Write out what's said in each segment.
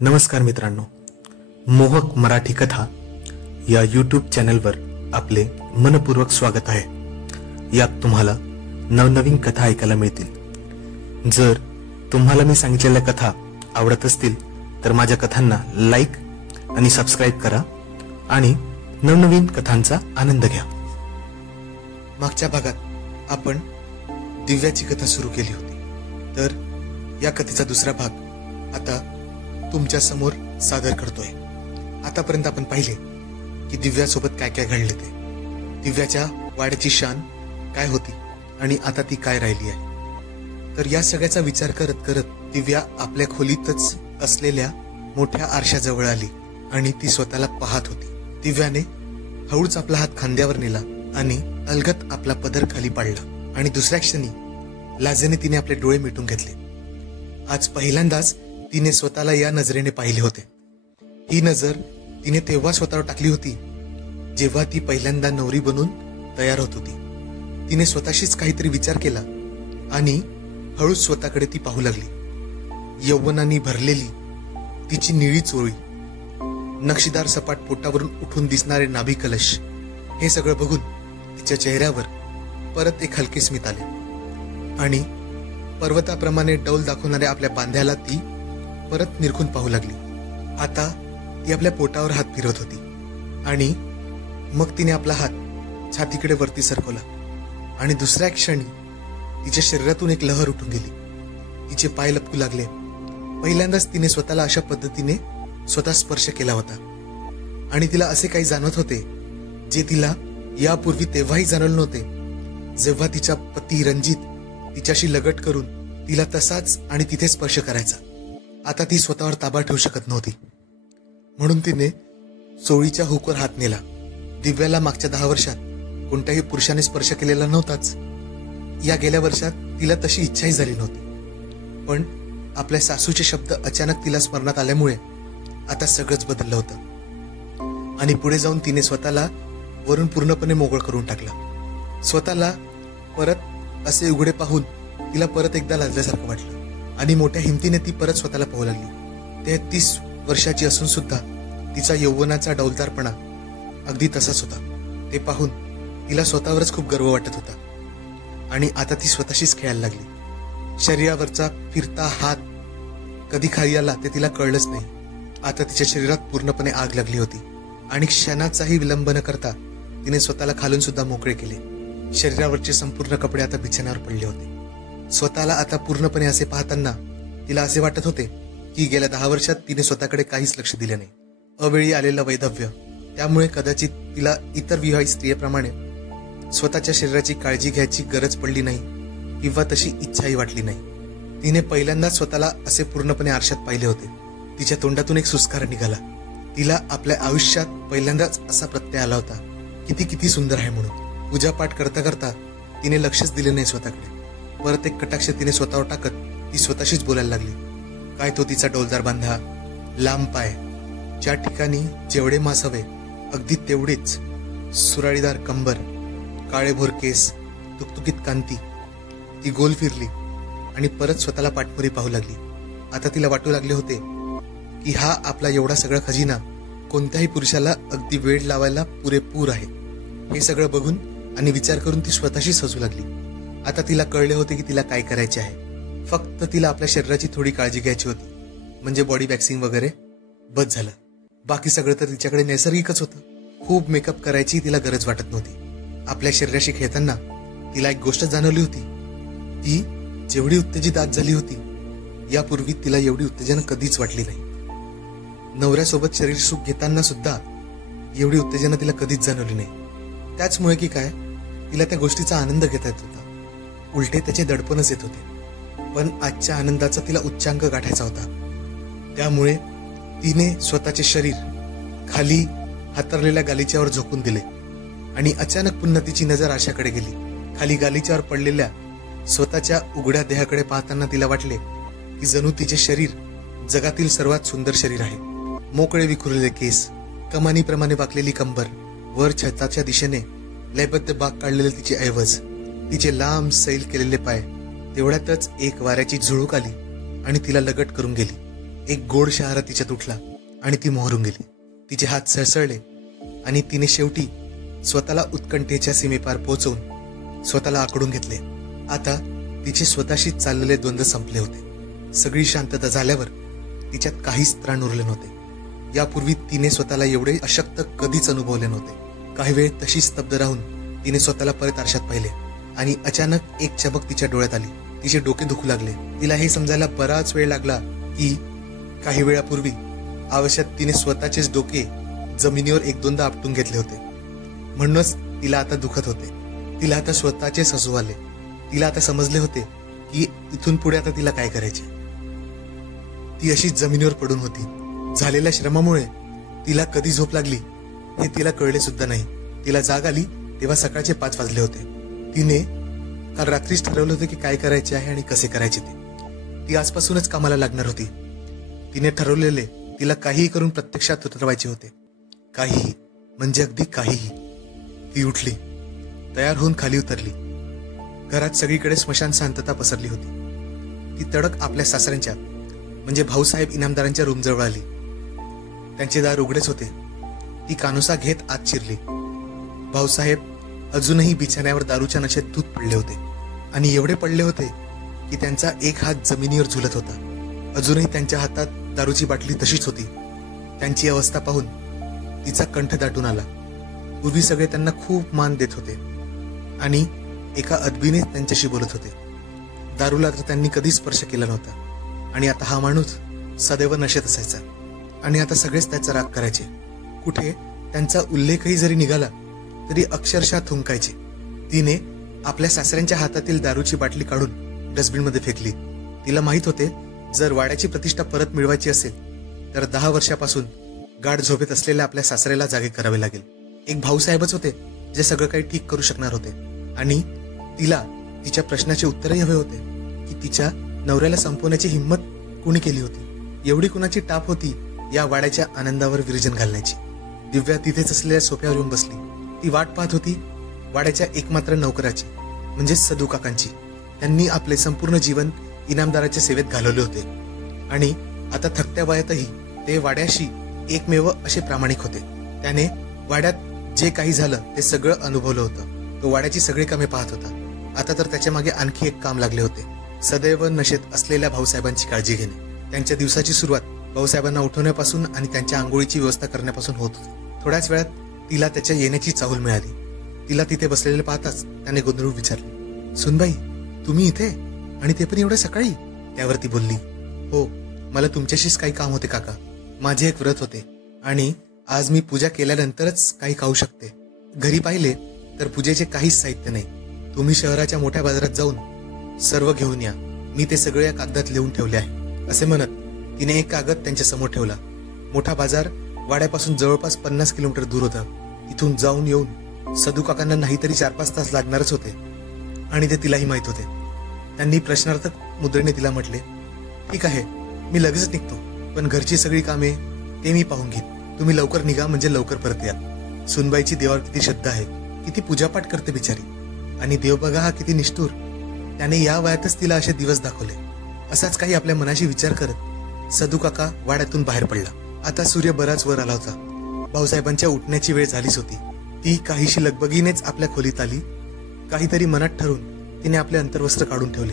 नमस्कार मित्रांनो, मोहक मराठी कथा या यूट्यूब चॅनलवर आपले मनपूर्वक स्वागत आहे। यात तुम्हाला नवनवीन कथा ऐकायला मिळतील। जर तुम्हाला मी सांगितलेल्या कथा आवडत असतील तर माझ्या कथांना लाईक आणि सबस्क्राईब करा आणि नवनवीन कथांचा आनंद घ्या। मागच्या भागात आपण दिव्याची कथा सुरू केली होती, तर या कथेचा दुसरा भाग आता तुमच्या समोर सादर करतोय। आतापर्यंत आपण पाहिले की दिव्यासोबत काय काय घडले ते, दिव्याच्या वाड्याची शान काय होती आणि आता ती काय राहिली आहे। तर या सगळ्याचा विचार करत करत दिव्या आपल्या खोलीतच असलेल्या मोठ्या आरशाजवळ आली आणि ती स्वतःला पाहत होती। दिव्याने हळूच आपला हात खांद्यावर नेला आणि अलगद आपला पदर खाली पाडला आणि दुसऱ्या क्षणी लाजेने तिने आपले डोळे मिटून घेतले। आज पहिल्यांदाच तिने स्वतःला या नजरेने पाहिले होते। ही नजर तिने तेव्हा स्वतःवर टाकली होती जेव्हा ती पहिल्यांदा नवरी बनून तयार होत होती। तिने स्वतःशीच काहीतरी विचार केला आणि हळूच स्वतःकडे ती पाहू लागली। यौवनाने भरलेली तिची निळी चोळी, नक्षीदार सपाट पोटावरून उठून दिसणारे नाभी कलश, हे सगळं बघून तिच्या चेहऱ्यावर परत एक हलके स्मित आले आणि पर्वताप्रमाणे डौल दाखवणाऱ्या आपल्या बांध्याला ती परत निरखून पाहू लागली। आता ती आपल्या पोटावर हात फिरवत होती आणि मग तिने आपला हात छातीकडे वरती सरकवला आणि दुसऱ्या क्षणी तिच्या शरीरातून एक लहर उठून गेली। तिचे पाय लपकू लागले। पहिल्यांदाच तिने स्वतःला अशा पद्धतीने स्वतः स्पर्श केला होता आणि तिला असे काही जाणवत होते जे तिला यापूर्वी तेव्हाही जाणवले नव्हते, जेव्हा तिचा पती रणजित तिच्याशी लगट करून तिला तसाच आणि तिथे स्पर्श करायचा। आता ती स्वतःवर ताबा ठेवू शकत नव्हती, म्हणून तिने चोळीच्या हुकवर हात नेला। दिव्याला मागच्या 10 वर्षात कोणत्याही पुरुषाने स्पर्श केलेला नव्हताच। या गेल्या वर्षात तिला तशी इच्छाही झाली नव्हती, पण आपल्या सासूचे शब्द अचानक तिला स्मरणात आल्यामुळे आता सगळंच बदललं होतं आणि पुढे जाऊन तिने स्वतःला वरून पूर्णपणे मोकळं करून टाकला। स्वतःला परत असे उघडे पाहून तिला परत एकदा लाजल्यासारखं वाटलं आणि मोठ्या हिमतीने ती परत स्वतःला पाहू लागली। 33 वर्षाची असून सुद्धा तिचा यौवनाचा डौलदारपणा अगदी तसाच होता। ते पाहून तिला स्वतःवरच खूप गर्व वाटत होता आणि आता ती स्वतःशीच खेळायला लागली। शरीरावरचा फिरता हात कधी खाली आला ते तिला कळलंच नाही। आता तिच्या शरीरात पूर्णपणे आग लागली होती आणि क्षणाचाही विलंब न करता तिने स्वतःला खालून सुद्धा मोकळे केले। शरीरावरचे संपूर्ण कपडे आता बिछाण्यावर पडले होते। स्वतःला आता पूर्णपणे असे पाहताना तिला असे वाटत होते की गेल्या 10 वर्षात तिने स्वतःकडे काहीच लक्ष दिले नाही। अवेळी आलेलं वैधव्य, त्यामुळे कदाचित तिला इतर विवाहित स्त्रियेप्रमाणे स्वतःच्या शरीराची काळजी घ्यायची गरज पडली नाही किंवा तशी इच्छाही वाटली नाही। तिने पहिल्यांदाच स्वतःला असे पूर्णपणे आरशात पाहिले होते। तिच्या तोंडातून एक सुस्कार निघाला। तिला आपल्या आयुष्यात पहिल्यांदाच असा प्रत्यय आला होता की ती किती सुंदर आहे म्हणून। पूजापाठ करता करता तिने लक्षच दिले नाही स्वतःकडे। परत एक कटाक्ष तिने स्वतःवर टाकत ती स्वतःशीच बोलायला लागली। काय तो तिचा डौलदार बांधा, लांब पाय, ज्या ठिकाणी जेवढे मांस हवे अगदी तेवढेच, सुराळीदार कंबर, काळेभोर केस, तुकतुकीत कांती। ती गोल फिरली आणि परत स्वतःला पाठमोरी पाहू लागली। आता तिला वाटू लागले होते की हा आपला एवढा सगळा खजिना कोणत्याही पुरुषाला अगदी वेळ लावायला पुरेपूर आहे। हे सगळं बघून आणि विचार करून ती स्वतःशीच हसू लागली। आता तिला कळले होते की तिला काय करायचे आहे। फक्त तिला आपल्या शरीराची थोडी काळजी घ्यायची होती, म्हणजे बॉडी वॅक्सिंग वगैरे, बस झालं। बाकी सगळं तर तिच्याकडे नैसर्गिकच होतं। खूप मेकअप करायची तिला गरज वाटत नव्हती। आपल्या शरीराशी खेळताना तिला एक गोष्ट जाणवली होती, ती जेवढी उत्तेजित आज झाली होती यापूर्वी तिला एवढी उत्तेजना कधीच वाटली नाही। नवऱ्यासोबत शरीर सुख घेताना सुद्धा एवढी उत्तेजना तिला कधीच जाणवली नाही। त्याचमुळे की काय, तिला त्या गोष्टीचा आनंद घेता येत होता, उलटे त्याचे दडपणच येत होते। पण आजच्या आनंदाचा तिला उच्चांक गाठायचा होता। त्यामुळे तिने स्वतःचे शरीर खाली हातरलेल्या गालिच्यावर झोकून दिले आणि अचानक पुन्हा तिची नजर आरशाकडे गेली। खाली गालिच्यावर पडलेल्या स्वतःच्या उघड्या देहाकडे पाहताना तिला वाटले की जणू तिचे शरीर जगातील सर्वात सुंदर शरीर आहे। मोकळे विखुरलेले केस, कमानीप्रमाणे वाकलेली कंबर, वर छताच्या दिशेने लयबद्ध बाग काढलेले तिचे ऐवज, तिचे लांब सैल केलेले पाय। तेवढ्यातच एक वाऱ्याची झुळूक आली आणि तिला लगट करून गेली। एक गोड शहारा तिच्यात उठला आणि ती मोहरून गेली. तिचे हात सळसळले आणि तिने शेवटी स्वतःला उत्कंठेच्या सीमेपार पोहोचवून स्वतःला आकडून घेतले. आता तिचे स्वतःशी चाललेले द्वंद्व संपले होते. सगळी शांतता झाल्यावर तिच्यात काहीच त्राण उरले नव्हते. यापूर्वी तिने स्वतःला एवढे अशक्त कधीच अनुभवले नव्हते. काही वेळ तशी स्तब्ध राहून तिने स्वतःला परत आरशात पाहिले आणि अचानक एक चमक तिच्या डोळ्यात आली. तिचे डोके दुखू लागले. तिला हे समजायला बराच वेळ लागला की काही वेळापूर्वी आवश्यक तिने स्वतःचेच डोके जमिनीवर एक दोनदा आपटून घेतले होते. म्हणूनच तिला आता दुखत होते. तिला आता स्वतःचेच हसू आले. तिला आता समजले होते की इथून पुढे आता तिला काय करायचे. ती अशी जमिनीवर पडून होती. झालेल्या श्रमामुळे तिला कधी झोप लागली हे तिला कळले सुद्धा नाही. तिला जाग आली तेव्हा सकाळचे 5 वाजले होते. तिने काल रात्रीच ठरवलं होतं की काय करायचे आहे आणि कसे करायचे ते. ती आजपासूनच कामाला लागणार होती. तिने ठरवलेले तिला काहीही करून प्रत्यक्षात उतरवायचे होते. काहीही म्हणजे अगदी काहीही. ती उठली, तयार होऊन खाली उतरली. घरात सगळीकडे स्मशान शांतता पसरली होती. ती तडक आपल्या सासऱ्यांच्या म्हणजे भाऊसाहेब इनामदारांच्या रूमजवळ आली. त्यांचे दार उघडेच होते. ती कानोसा घेत आत शिरली. भाऊसाहेब अजूनही बिछाण्यावर दारूच्या नशेत धूत पडले होते आणि एवढे पडले होते की त्यांचा एक हात जमिनीवर झुलत होता. अजूनही त्यांच्या हातात दारूची बाटली तशीच होती. त्यांची अवस्था पाहून तिचा कंठ दाटून आला. पूर्वी सगळे त्यांना खूप मान देत होते आणि एका अदबीने त्यांच्याशी बोलत होते. दारूला तर त्यांनी कधीच स्पर्श केला नव्हता आणि आता हा माणूस सदैव नशेत असायचा आणि आता सगळेच त्याचा राग करायचे. कुठे त्यांचा उल्लेखही जरी निघाला तरी अक्षरशः थुंकायचे. तिने आपल्या सासऱ्यांच्या हातातील दारूची बाटली काढून डस्टबिनमध्ये फेकली. तिला माहित होते जर वाड्याची प्रतिष्ठा परत मिळवायची असेल तर 10 वर्षापासून गाढ झोपेत असलेल्या आपल्या सासऱ्याला जागे करावे लागेल. एक भाऊसाहेबच होते जे सगळं काही ठीक करू शकणार होते आणि तिला तिच्या प्रश्नाचे उत्तरही हवे होते की तिच्या नवऱ्याला संपवण्याची हिंमत कुणी केली होती. एवढी कुणाची टाप होती या वाड्याच्या आनंदावर विरजन घालण्याची. दिव्या तिथेच असलेल्या सोफ्यावर येऊन बसली. ती वाट पाहत होती वाड्याच्या एकमात्र नोकराची म्हणजे सदू काकांची. त्यांनी आपले संपूर्ण जीवन इनामदाराच्या सेवेत घालवले होते आणि आता थकत्या वयातही ते वाड्याशी एकमेव असे प्रामाणिक होते. त्याने वाड्यात जे काही झालं ते सगळं अनुभवलं होतं. तो वाड्याची सगळी कामे पाहत होता. आता तर त्याच्या मागे आणखी एक काम लागले होते. सदैव नशेत असलेल्या भाऊसाहेबांची काळजी घेणे. त्यांच्या दिवसाची सुरुवात भाऊसाहेबांना उठवण्यापासून आणि त्यांच्या आंघोळीची व्यवस्था करण्यापासून होत होती. थोड्याच वेळात तिला त्याच्या येण्याची चाहूल मिळाली. तिला तिथे बसलेले पाहताच त्याने गोंधळून विचारले, सुनबाई तुम्ही इथे आणि ते पण एवढ्या सकाळी? त्यावर ती बोलली, हो मला तुमच्याशीच काही काम होते काका. माझे एक व्रत होते आणि आज मी पूजा केल्यानंतरच काही खाऊ शकते. घरी पाहिले तर पूजेचे काहीच साहित्य नाही. तुम्ही शहराच्या मोठ्या बाजारात जाऊन सर्व घेऊन या. मी ते सगळे या कागदात लिहून ठेवले आहे. असे म्हणत तिने एक कागद त्यांच्या समोर ठेवला. मोठा बाजार वाड्यापासून जवळपास 50 किलोमीटर दूर होता. इथून जाऊन येऊन सदू काकांना नाहीतरी 4-5 तास लागणारच होते आणि ते तिलाही माहित होते. त्यांनी प्रश्नार्थक मुद्रेने तिला म्हटले, ठीक आहे मी लगेच निघतो, पण घरची सगळी कामे ते मी पाहून घेईन. तुम्ही लवकर निघा म्हणजे लवकर परत या. सुनबाईची देवावर किती श्रद्धा आहे, किती पूजापाठ करते बिचारी. आणि देव बघा हा किती निष्ठुर. त्याने या वयातच तिला असे दिवस दाखवले. असाच काही आपल्या मनाशी विचार करत सदू काका वाड्यातून बाहेर पडला. आता सूर्य बराच वर आला होता. भाऊसाहेबांच्या उठण्याची वेळ झालीच होती. ती काहीशी लगबगीनेच आपल्या खोलीत आली. काहीतरी मनात ठरवून तिने आपले अंतर्वस्त्र काढून ठेवले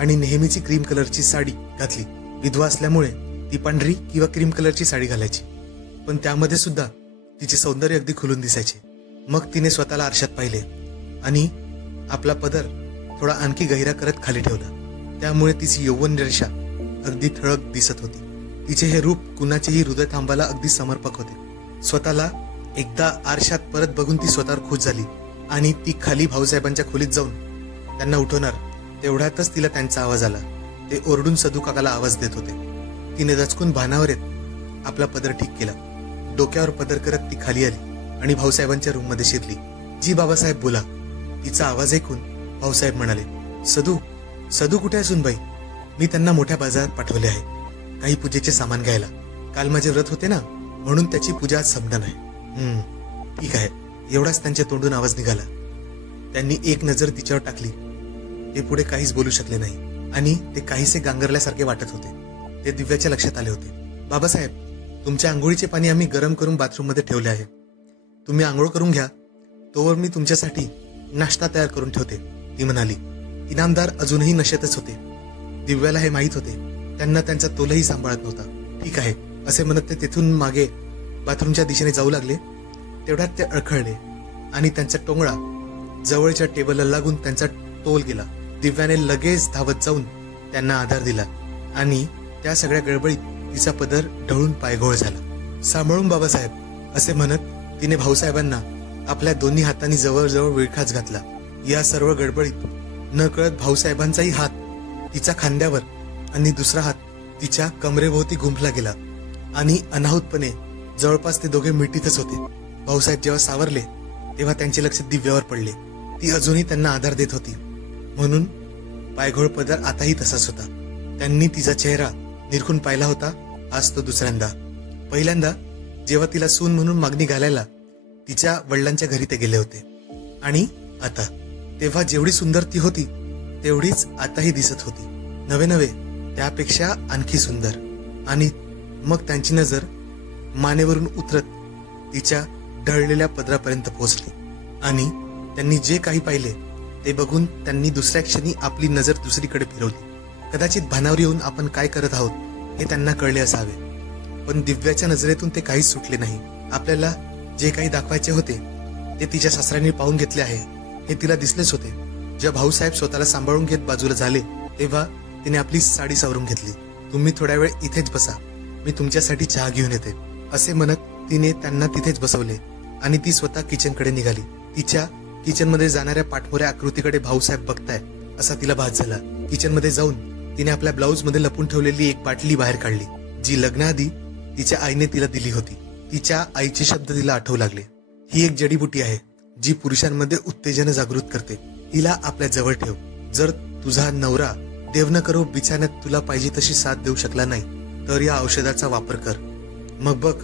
आणि नेहमीची क्रीम कलरची साडी घातली. विधवा असल्यामुळे ती पांढरी किंवा क्रीम कलरची साडी घालायची, पण त्यामध्ये सुद्धा तिचे सौंदर्य अगदी खुलून दिसायचे. मग तिने स्वतःला आरशात पाहिले आणि आपला पदर थोडा आणखी गहिरा करत खाली ठेवला. त्यामुळे तिची यौवन रेषा अगदी ठळक दिसत होती. तिचे हे रूप कुणाचेही हृदय थांबायला अगदी समर्पक होते. स्वतःला एकदा आरशात परत बघून ती स्वतःवर खुश झाली आणि ती खाली भाऊसाहेबांच्या खोलीत जाऊन त्यांना उठवणार तेवढ्यातच तिला त्यांचा आवाज आला. ते ओरडून सदू काकाला आवाज देत होते. तिने दचकून भानावर येत आपला पदर ठीक केला. डोक्यावर पदर करत ती खाली आली आणि भाऊसाहेबांच्या रूममध्ये शिरली. जी बाबासाहेब बोला. तिचा आवाज ऐकून भाऊसाहेब म्हणाले, सदू सदू कुठे आहे सुनबाई? मी त्यांना मोठ्या बाजारात पाठवले आहे काही पूजेचे सामान घ्यायला. काल माझे व्रत होते ना म्हणून त्याची पूजा आज संपणार आहे. ठीक आहे. एवढाच त्यांच्या तोंडून आवाज निघाला. त्यांनी एक नजर तिच्यावर टाकली. ते पुढे काहीच बोलू शकले नाही आणि ते काहीसे गांगरल्यासारखे वाटत होते. ते दिव्याच्या लक्षात आले होते. बाबासाहेब, तुमच्या आंघोळीचे पाणी आम्ही गरम करून बाथरूममध्ये ठेवले आहे. तुम्ही आंघोळ करून घ्या, तोवर मी तुमच्यासाठी नाश्ता तयार करून ठेवते, ती म्हणाली. इनामदार अजूनही नशेतच होते. दिव्याला हे माहीत होते. त्यांना त्यांचा तोलही सांभाळत नव्हता. ठीक आहे असे म्हणत ते तिथून मागे बाथरूमच्या दिशेने जाऊ लागले. तेवढ्यात ते अडखळले आणि त्यांचा टोंगळा जवळच्या टेबलला लागून त्यांचा तोल गेला. दिव्याने लगेच धावत जाऊन त्यांना आधार दिला आणि त्या सगळ्या गडबडीत तिचा पदर ढवळून पायघोळ झाला. सांभाळून बाबासाहेब असे म्हणत तिने भाऊसाहेबांना आपल्या दोन्ही हातांनी जवळजवळ विळखाच घातला. या सर्व गडबडीत नकळत भाऊसाहेबांचाही हात तिच्या खांद्यावर आणि दुसरा हात तिच्या कमरेभोवती गुंफला गेला आणि अनाहूतपणे जवळपास ते दोघे मिठीतच होते. भाऊसाहेब जेव्हा सावरले तेव्हा त्यांचे लक्ष दिव्यावर पडले. ती अजूनही त्यांना आधार देत होती, म्हणून पायघोळ पदर आताही तसाच होता. त्यांनी तिचा चेहरा निरखून पाहिला होता. आज तो दुसऱ्यांदा. पहिल्यांदा जेव्हा तिला सून म्हणून मागणी घालायला तिच्या वडिलांच्या घरी ते गेले होते, आणि आता तेव्हा जेवढी सुंदर ती होती तेवढीच आताही दिसत होती. नवे नवे त्यापेक्षा आणखी सुंदर. आणि मग त्यांची नजर मानेवरून उतरत तिच्या ढळलेल्या पदरापर्यंत पोहोचली आणि त्यांनी जे काही पाहिले ते बघून त्यांनी दुसऱ्या क्षणी आपली नजर दुसरीकडे फिरवली. कदाचित भानावर येऊन आपण काय करत आहोत हे त्यांना कळले असावे, पण दिव्याच्या नजरेतून ते काहीच सुटले नाही. आपल्याला जे काही दाखवायचे होते ते तिच्या सासऱ्यांनी पाहून घेतले आहे हे तिला दिसलेच होते. जेव्हा भाऊसाहेब स्वतःला सांभाळून घेत बाजूला झाले तेव्हा तिने आपली साडी सावरून घेतली. तुम्ही थोड्या वेळ इथेच बसा, मी तुमच्यासाठी चहा घेऊन येते, असे म्हणत तिने त्यांना तिथेच बसवले आणि ती स्वतः किचनकडे निघाली. तिच्या किचनमध्ये जाणाऱ्या पाठमोऱ्या आकृतीकडे भाऊसाहेब बघताय असा तिला भास झाला. किचनमध्ये जाऊन तिने आपल्या ब्लाऊज मध्ये लपून ठेवलेली एक बाटली बाहेर काढली, जी लग्नाआधी तिच्या आईने तिला दिली होती. तिच्या आईचे शब्द तिला आठवू लागले. ही एक जडीबुटी आहे जी पुरुषांमध्ये उत्तेजन जागृत करते. तिला आपल्या जवळ ठेव. जर तुझा नवरा देव न करो बिछाण्यात तुला पाहिजे तशी साथ देऊ शकला नाही तर या औषधाचा वापर कर, मग बघ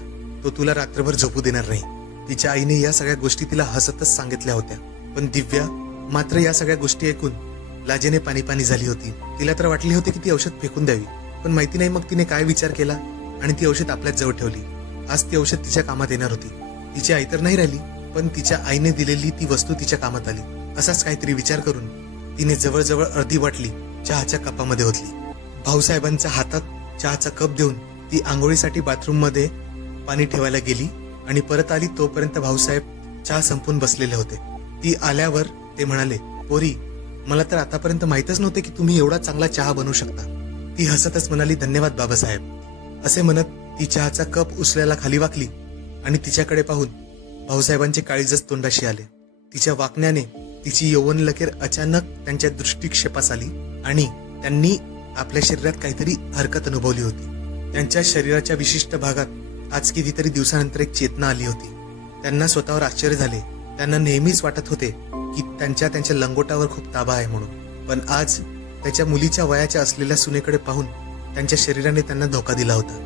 तो तुला रात्रभर झोपू देणार नाही. तिच्या आईने या सगळ्या गोष्टी तिला हसतच सांगितल्या होत्या, पण दिव्या मात्र या सगळ्या गोष्टी ऐकून लाजेने पाणी पाणी झाली होती. तिला तर वाटली होती की ती औषध फेकून द्यावी, पण माहिती नाही मग तिने काय विचार केला आणि ती औषध आपल्याच जवळ ठेवली. आज ती औषध तिच्या कामात येणार होती. तिची आई तर नाही राहिली, पण तिच्या आईने दिलेली ती वस्तू तिच्या कामात आली. असाच काहीतरी विचार करून तिने जवळजवळ अर्धी बाटली चहाच्या कपामध्ये ओतली. भाऊसाहेबांच्या हातात चहाचा कप देऊन ती आंघोळीसाठी बाथरूम मध्ये पाणी ठेवायला गेली आणि परत आली तोपर्यंत भाऊसाहेब चहा संपून बसलेले होते. ती आल्यावर ते म्हणाले, पोरी, मला तर आतापर्यंत माहीतच नव्हते की तुम्ही एवढा चांगला चहा बनवू शकता. ती हसतच म्हणाली, धन्यवाद बाबासाहेब, असे म्हणत ती चहाचा कप उचलायला खाली वाकली आणि तिच्याकडे पाहून भाऊसाहेबांचे काळीजच तोंडाशी आले. तिच्या वाकण्याने तिची यौवन लकीर अचानक त्यांच्या दृष्टिक्षेपास आली आणि त्यांनी आपल्या शरीरात काहीतरी हरकत अनुभवली होती. त्यांच्या शरीराच्या विशिष्ट भागात आज कितीतरी दिवसानंतर एक चेतना आली होती. त्यांना स्वतःवर आश्चर्य झाले. त्यांना नेहमीच वाटत होते की त्यांच्या लंगोटावर खूप ताबा आहे म्हणून, पण आज त्याच्या मुलीच्या वयाच्या असलेल्या सुनेकडे पाहून त्यांच्या शरीराने त्यांना धोका दिला होता.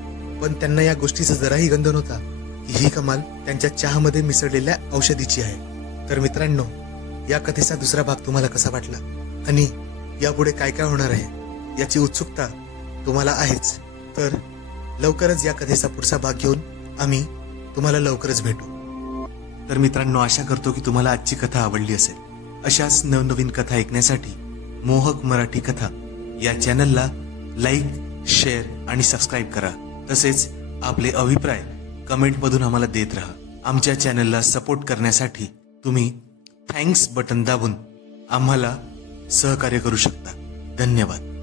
पण त्यांना या गोष्टीचा जराही गंध नव्हता की ही कमाल त्यांच्या चहामध्ये मिसळलेल्या औषधीची आहे. तर मित्रांनो, या कथेचा दुसरा भाग तुम्हाला कसा वाटला आणि यापुढे काय काय होणार आहे याची उत्सुकता तुम्हाला आहेच. तर लवकरच या कथेचा पुढचा भाग घेऊन आम्ही तुम्हाला लवकरच भेटू. तर मित्रांनो, आशा करतो की तुम्हाला आजची कथा आवडली असेल. अशाच नवनवीन कथा ऐकण्यासाठी मोहक मराठी कथा या चॅनलला लाईक, शेअर आणि सबस्क्राईब करा. तसेच आपले अभिप्राय कमेंटमधून आम्हाला देत राहा. आमच्या चॅनलला सपोर्ट करण्यासाठी तुम्ही थँक्स बटन दाबून आम्हाला सहकार्य करू शकता. धन्यवाद.